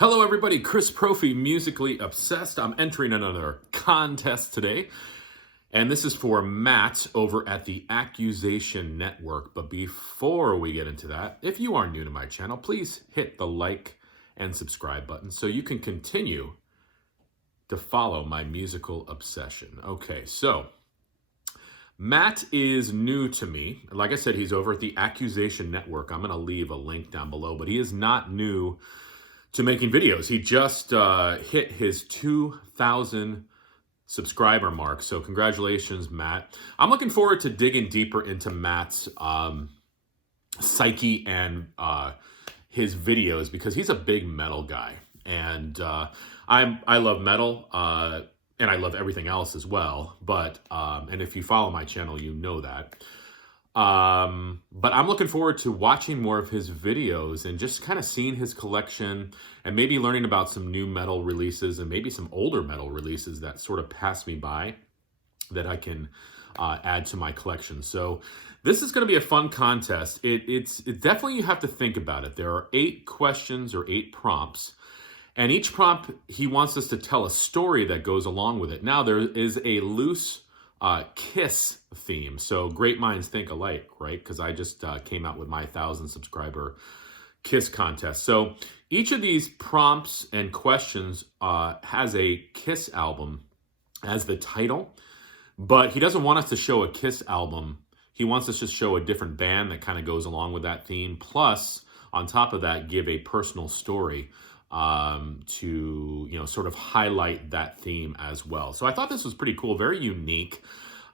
Hello everybody, Chris Profi, Musically Obsessed. I'm entering another contest today, and this is for Matt over at the Accusation Network. But before we get into that, if you are new to my channel, please hit the like and subscribe button so you can continue to follow my musical obsession. Okay, so Matt is new to me. Like I said, he's over at the Accusation Network. I'm going to leave a link down below, but he is not new to making videos. He just hit his 2,000 subscriber mark. So congratulations, Matt. I'm looking forward to digging deeper into Matt's psyche and his videos because he's a big metal guy. And I love metal and I love everything else as well. But, and if you follow my channel, you know that. But I'm looking forward to watching more of his videos and just kind of seeing his collection and maybe learning about some new metal releases and maybe some older metal releases that sort of pass me by that I can add to my collection. So this is going to be a fun contest. It's definitely, you have to think about it. There are 8 questions or 8 prompts. And each prompt, he wants us to tell a story that goes along with it. Now, there is a loose Kiss theme. So great minds think alike, right? Because I just came out with my 1,000 subscriber Kiss contest. So each of these prompts and questions has a Kiss album as the title, but he doesn't want us to show a Kiss album. He wants us to show a different band that kind of goes along with that theme. Plus, on top of that, give a personal story to, sort of highlight that theme as well. So I thought this was pretty cool, very unique.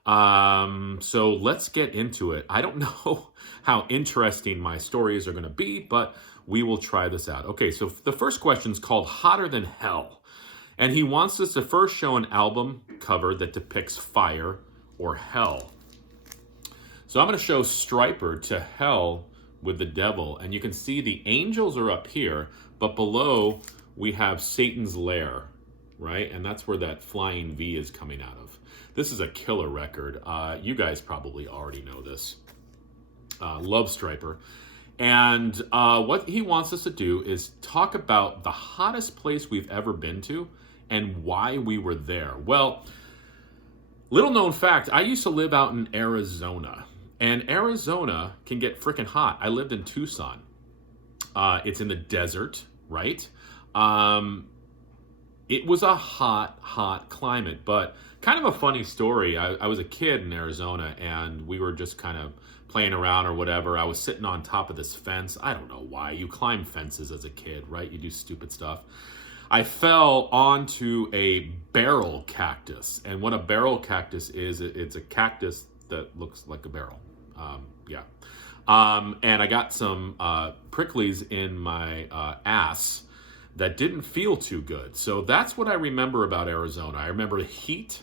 So let's get into it. I don't know how interesting my stories are going to be, but we will try this out. Okay, so the first question is called Hotter Than Hell. And he wants us to first show an album cover that depicts fire or hell. So I'm going to show Striper to Hell with the Devil. And you can see the angels are up here, but below we have Satan's Lair, right? And that's where that flying V is coming out of. This is a killer record. You guys probably already know this. Love Striper. And what he wants us to do is talk about the hottest place we've ever been to and why we were there. Well, little known fact, I used to live out in Arizona. And Arizona can get freaking hot. I lived in Tucson. It's in the desert, right? It was a hot climate, but kind of a funny story. I was a kid in Arizona and we were just kind of playing around or whatever. I was sitting on top of this fence. I don't know why. You climb fences as a kid, right? You do stupid stuff. I fell onto a barrel cactus. And what a barrel cactus is, it's a cactus that looks like a barrel. And I got some pricklies in my ass that didn't feel too good. So that's what I remember about Arizona. I remember heat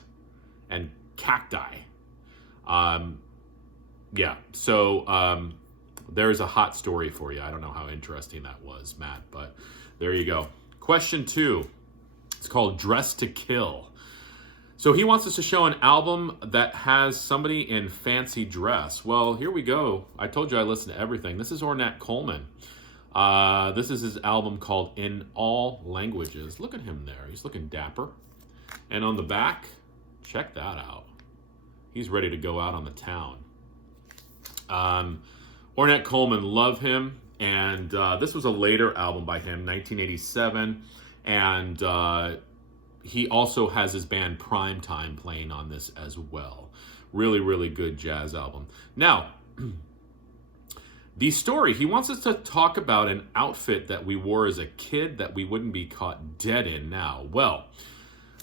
and cacti. There's a hot story for you. I don't know how interesting that was, Matt, but there you go. Question 2. It's called Dress to Kill. So he wants us to show an album that has somebody in fancy dress. Well, here we go. I told you I listen to everything. This is Ornette Coleman. This is his album called In All Languages. Look at him there. He's looking dapper. And on the back, check that out. He's ready to go out on the town. Ornette Coleman, love him. And this was a later album by him, 1987. And he also has his band Primetime playing on this as well. Really, really good jazz album. Now, the story, he wants us to talk about an outfit that we wore as a kid that we wouldn't be caught dead in now. Well,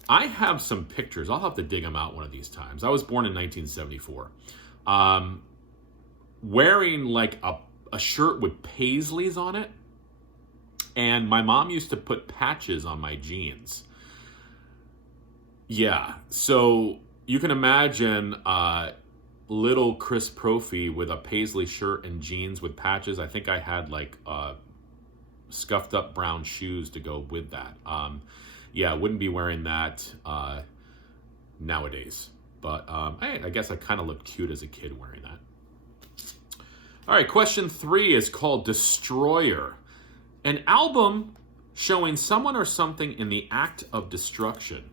I have some pictures. I'll have to dig them out one of these times. I was born in 1974. Wearing like a shirt with paisleys on it. And my mom used to put patches on my jeans. Yeah, so you can imagine little Chris Profi with a paisley shirt and jeans with patches. I think I had like scuffed up brown shoes to go with that. I wouldn't be wearing that nowadays. But hey, I guess I kind of looked cute as a kid wearing that. All right, question 3 is called Destroyer. An album showing someone or something in the act of destruction.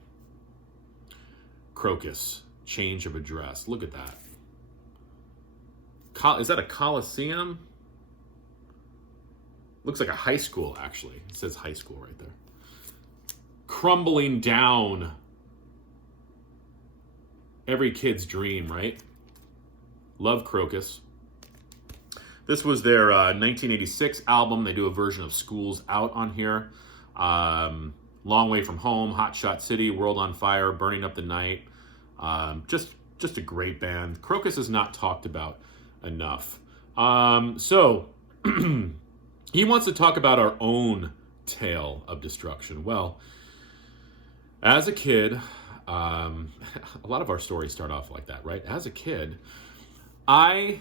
Crocus, change of address. Look at that. Is that a Coliseum? Looks like a high school, actually. It says high school right there. Crumbling down. Every kid's dream, right? Love Crocus. This was their 1986 album. They do a version of Schools Out on here. Long Way From Home, Hot Shot City, World on Fire, Burning Up the Night. Just a great band. Crocus is not talked about enough. So he wants to talk about our own tale of destruction. Well, as a kid, a lot of our stories start off like that, right? As a kid, I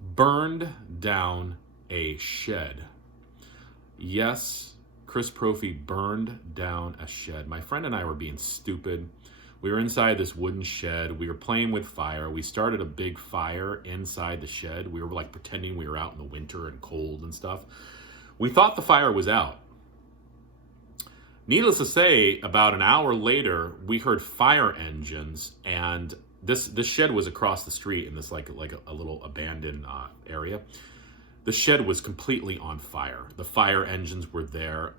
burned down a shed. Yes, Chris Profi burned down a shed. My friend and I were being stupid. We were inside this wooden shed. We were playing with fire. We started a big fire inside the shed. We were like pretending we were out in the winter and cold and stuff. We thought the fire was out. Needless to say, about an hour later, we heard fire engines, and this shed was across the street in this like a little abandoned area. The shed was completely on fire. The fire engines were there.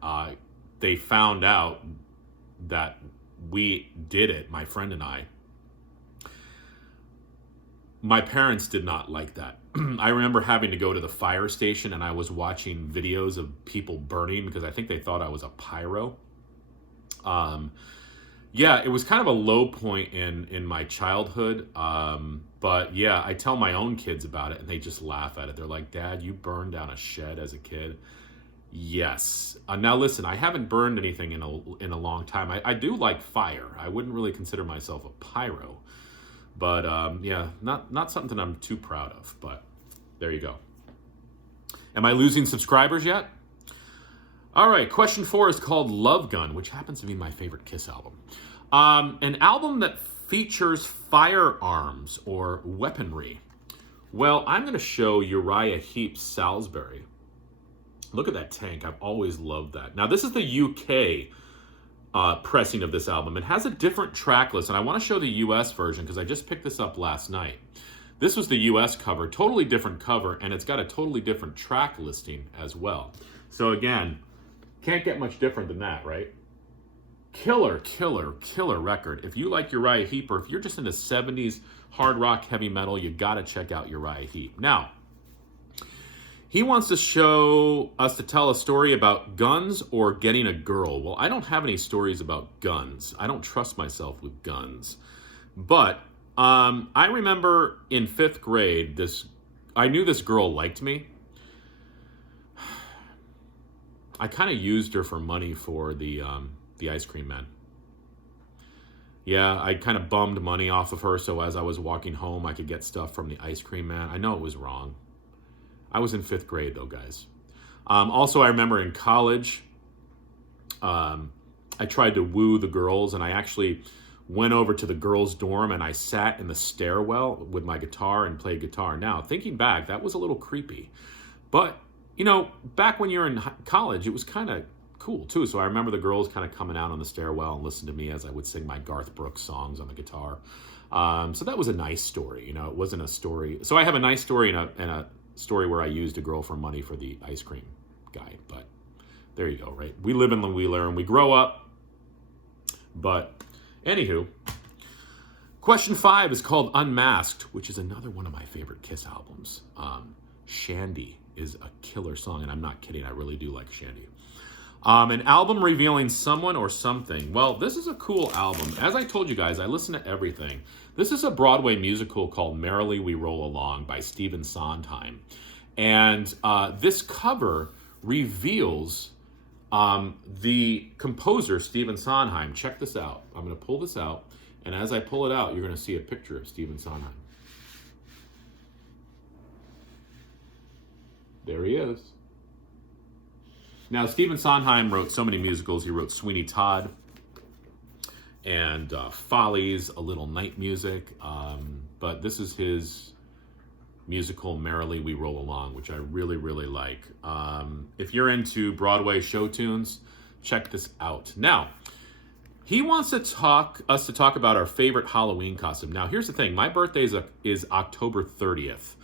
They found out that we did it, my friend and I. My parents did not like that. I remember having to go to the fire station, and I was watching videos of people burning because I think they thought I was a pyro. Yeah, it was kind of a low point in my childhood. But yeah, I tell my own kids about it and they just laugh at it. They're like, Dad, you burned down a shed as a kid? Yes. Now listen, I haven't burned anything in a long time. I do like fire. I wouldn't really consider myself a pyro. But yeah, not something I'm too proud of. But there you go. Am I losing subscribers yet? All right, question 4 is called Love Gun, which happens to be my favorite Kiss album. An album that features firearms or weaponry. Well, I'm going to show Uriah Heep's Salisbury. Look at that tank. I've always loved that. Now, this is the UK pressing of this album. It has a different track list, and I want to show the US version because I just picked this up last night. This was the US cover, totally different cover, and it's got a totally different track listing as well. So again, can't get much different than that, right? Killer record. If you like Uriah Heep, or if you're just into 70s hard rock, heavy metal, you got to check out Uriah Heep. Now, he wants to tell a story about guns or getting a girl. Well, I don't have any stories about guns. I don't trust myself with guns. But I remember in 5th grade, I knew this girl liked me. I kind of used her for money for the ice cream man. Yeah, I kind of bummed money off of her so as I was walking home, I could get stuff from the ice cream man. I know it was wrong. I was in 5th grade though, guys. Also, I remember in college, I tried to woo the girls, and I actually went over to the girls' dorm and I sat in the stairwell with my guitar and played guitar. Now, thinking back, that was a little creepy. But, you know, back when you're in college, it was kind of cool too. So I remember the girls kind of coming out on the stairwell and listening to me as I would sing my Garth Brooks songs on the guitar. So that was a nice story. You know, it wasn't a story. So I have a nice story and a story where I used a girl for money for the ice cream guy. But there you go, right? We live and we learn. We grow up. But anywho, question 5 is called Unmasked, which is another one of my favorite Kiss albums. Shandy is a killer song, and I'm not kidding. I really do like Shandy. An album revealing someone or something. Well, this is a cool album. As I told you guys, I listen to everything. This is a Broadway musical called Merrily We Roll Along by Stephen Sondheim. And this cover reveals the composer, Stephen Sondheim. Check this out. I'm going to pull this out. And as I pull it out, you're going to see a picture of Stephen Sondheim. There he is. Now, Stephen Sondheim wrote so many musicals. He wrote Sweeney Todd and Follies, A Little Night Music. But this is his musical Merrily We Roll Along, which I really, really like. If you're into Broadway show tunes, check this out. Now, he wants us to talk about our favorite Halloween costume. Now, here's the thing. My birthday is October 30th.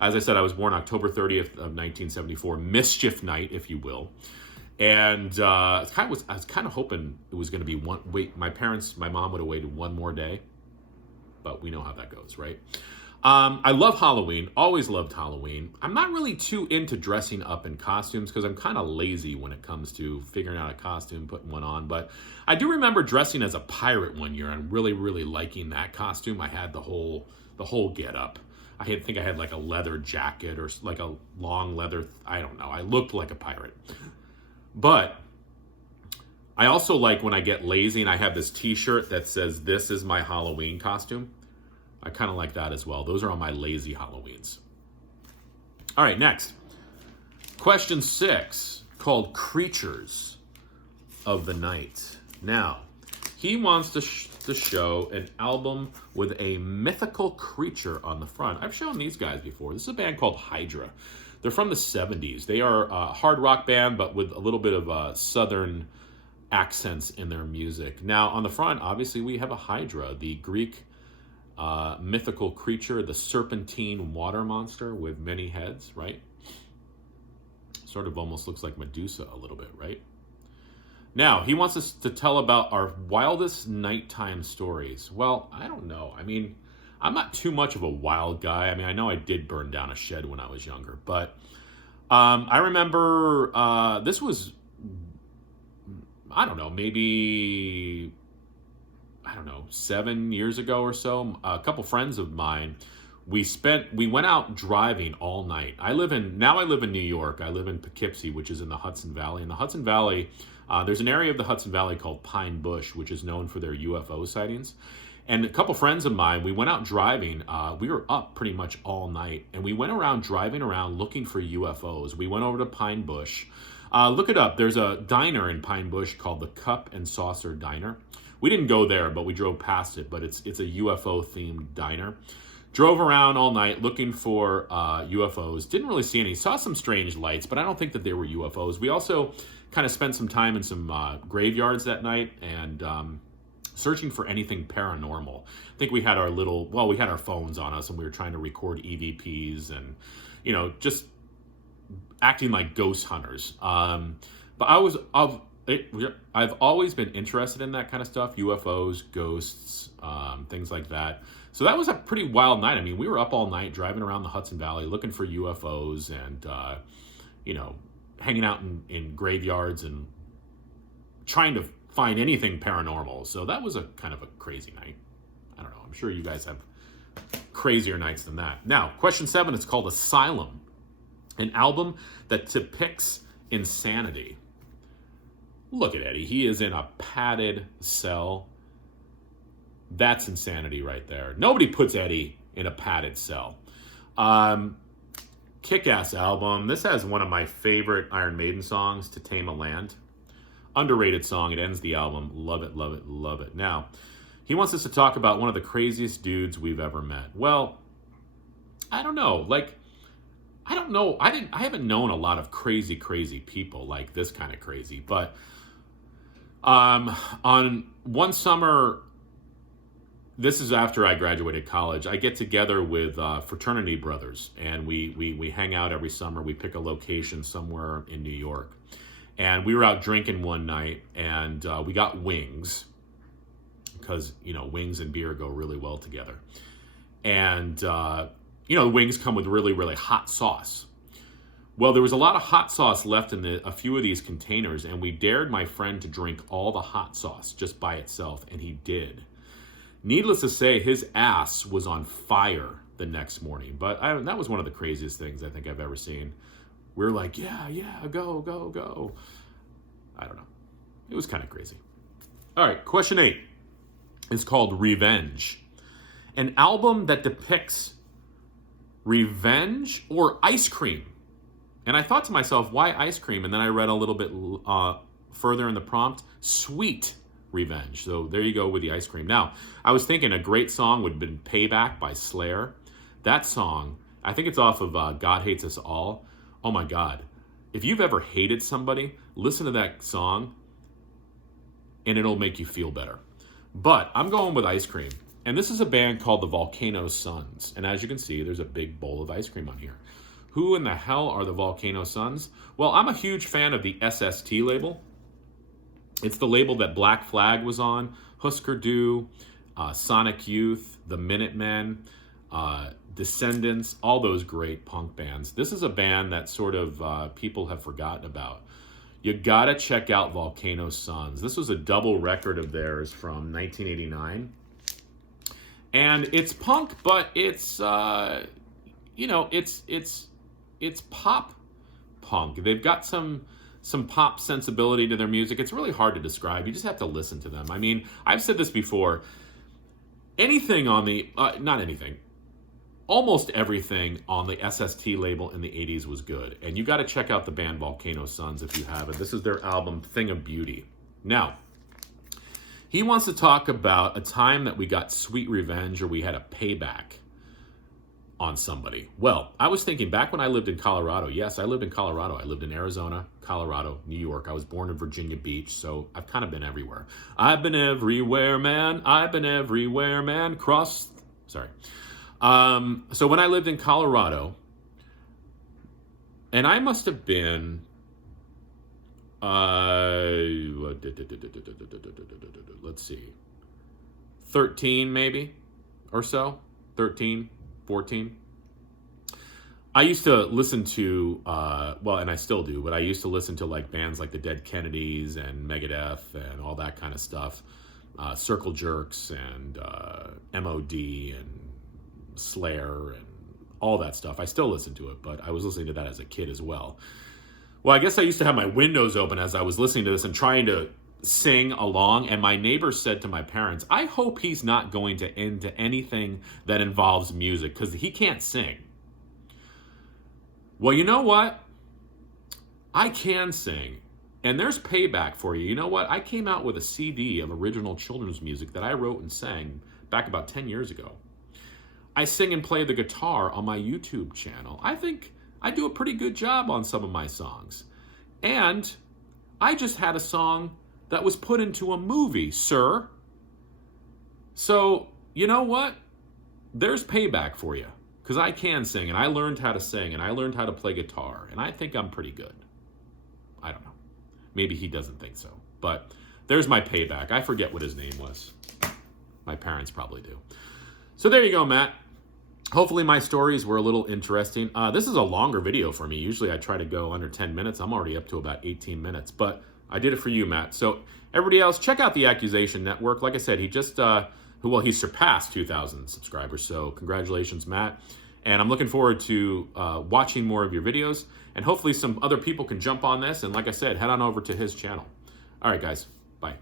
As I said, I was born October 30th of 1974, Mischief Night, if you will. And I was kind of hoping it was going to be one. Wait, my mom would have waited one more day, but we know how that goes, right? I love Halloween. Always loved Halloween. I'm not really too into dressing up in costumes because I'm kind of lazy when it comes to figuring out a costume, putting one on. But I do remember dressing as a pirate one year and really, really liking that costume. I had the whole get up. I think I had like a leather jacket or like a long leather. I don't know. I looked like a pirate. But I also like when I get lazy and I have this t-shirt that says, "This is my Halloween costume." I kind of like that as well. Those are on my lazy Halloweens. All right, next. Question 6, called Creatures of the Night. Now, he wants to show an album with a mythical creature on the front. I've shown these guys before. This is a band called Hydra. They're from the 70s. They are a hard rock band, but with a little bit of southern accents in their music. Now, on the front, obviously, we have a Hydra, the Greek mythical creature, the serpentine water monster with many heads, right? Sort of almost looks like Medusa a little bit, right? Now, he wants us to tell about our wildest nighttime stories. Well, I don't know. I mean, I'm not too much of a wild guy. I mean, I know I did burn down a shed when I was younger, but I remember this was, I don't know, maybe 7 years ago or so. A couple friends of mine, we went out driving all night. I live in New York. I live in Poughkeepsie, which is in the Hudson Valley. In the Hudson Valley, there's an area of the Hudson Valley called Pine Bush, which is known for their UFO sightings. And a couple friends of mine, we went out driving. We were up pretty much all night, and we went around driving around looking for UFOs. We went over to Pine Bush. Look it up. There's a diner in Pine Bush called the Cup and Saucer Diner. We didn't go there, but we drove past it. But it's a UFO-themed diner. Drove around all night looking for UFOs. Didn't really see any. Saw some strange lights, but I don't think that they were UFOs. We also kind of spent some time in some graveyards that night and searching for anything paranormal. I think we had we had our phones on us and we were trying to record EVPs and, just acting like ghost hunters. But I've always been interested in that kind of stuff, UFOs, ghosts, things like that. So that was a pretty wild night. I mean, we were up all night driving around the Hudson Valley looking for UFOs and, hanging out in graveyards and trying to find anything paranormal. So that was a kind of a crazy night. I don't know. I'm sure you guys have crazier nights than that. Now, question 7, it's called Asylum, an album that depicts insanity. Look at Eddie. He is in a padded cell. That's insanity right there. Nobody puts Eddie in a padded cell. Kick-ass album. This has one of my favorite Iron Maiden songs, To Tame a Land. Underrated song. It ends the album. Love it, love it, love it. Now, he wants us to talk about one of the craziest dudes we've ever met. Well, I don't know. I don't know. I haven't known a lot of crazy people like this kind of crazy. But on one summer, this is after I graduated college, I get together with fraternity brothers, and we hang out every summer. We pick a location somewhere in New York. And we were out drinking one night, and we got wings, because, wings and beer go really well together. And, the wings come with really, really hot sauce. Well, there was a lot of hot sauce left in a few of these containers, and we dared my friend to drink all the hot sauce just by itself, and he did. Needless to say, his ass was on fire the next morning. But that was one of the craziest things I think I've ever seen. We were like, yeah, go. I don't know. It was kind of crazy. All right, question 8 is called Revenge. An album that depicts revenge or ice cream. And I thought to myself, why ice cream? And then I read a little bit further in the prompt, sweet revenge. So there you go with the ice cream. Now, I was thinking a great song would have been Payback by Slayer. That song I think it's off of God Hates Us All. Oh my God. If you've ever hated somebody, listen to that song and it'll make you feel better. But I'm going with Ice Cream. And this is a band called the Volcano Suns. And as you can see, there's a big bowl of ice cream on here. Who in the hell are the Volcano Suns? Well, I'm a huge fan of the SST label. It's the label that Black Flag was on, Husker Du, Sonic Youth, the Minutemen, Descendants, all those great punk bands. This is a band that sort of people have forgotten about. You gotta check out Volcano Suns. This was a double record of theirs from 1989. And it's punk, but it's, it's pop punk. They've got some pop sensibility to their music. It's really hard to describe. You just have to listen to them. I mean, I've said this before. Anything on the, not anything, almost everything on the SST label in the 80s was good. And you got to check out the band Volcano Suns if you haven't. This is their album, Thing of Beauty. Now, he wants to talk about a time that we got sweet revenge or we had a payback on somebody. Well, I was thinking back when I lived in Colorado. Yes, I lived in Colorado. I lived in Arizona, Colorado, New York. I was born in Virginia Beach, so I've kind of been everywhere. I've been everywhere, man. I've been everywhere, man. Sorry. So when I lived in Colorado, and I must have been, let's see, 13 maybe or so, 13, 14. I used to listen to, and I still do, but I used to listen to like bands like the Dead Kennedys and Megadeth and all that kind of stuff, Circle Jerks and MOD and Slayer and all that stuff. I still listen to it, but I was listening to that as a kid as well. Well, I guess I used to have my windows open as I was listening to this and trying to sing along, and my neighbor said to my parents, I hope he's not going to into anything that involves music because he can't sing. Well, you know what? I can sing, and there's payback for you. You know what? I came out with a CD of original children's music that I wrote and sang back about 10 years ago. I sing and play the guitar on my YouTube channel. I think I do a pretty good job on some of my songs. And I just had a song that was put into a movie, sir. So, you know what? There's payback for you. Because I can sing, and I learned how to sing, and I learned how to play guitar, and I think I'm pretty good. I don't know. Maybe he doesn't think so. But there's my payback. I forget what his name was. My parents probably do. So there you go, Matt. Hopefully my stories were a little interesting. This is a longer video for me. Usually I try to go under 10 minutes. I'm already up to about 18 minutes. But I did it for you, Matt. So everybody else, check out the Accusation Network. Like I said, he just... he surpassed 2,000 subscribers, so congratulations, Matt. And I'm looking forward to watching more of your videos, and hopefully some other people can jump on this, and like I said, head on over to his channel. All right, guys, bye.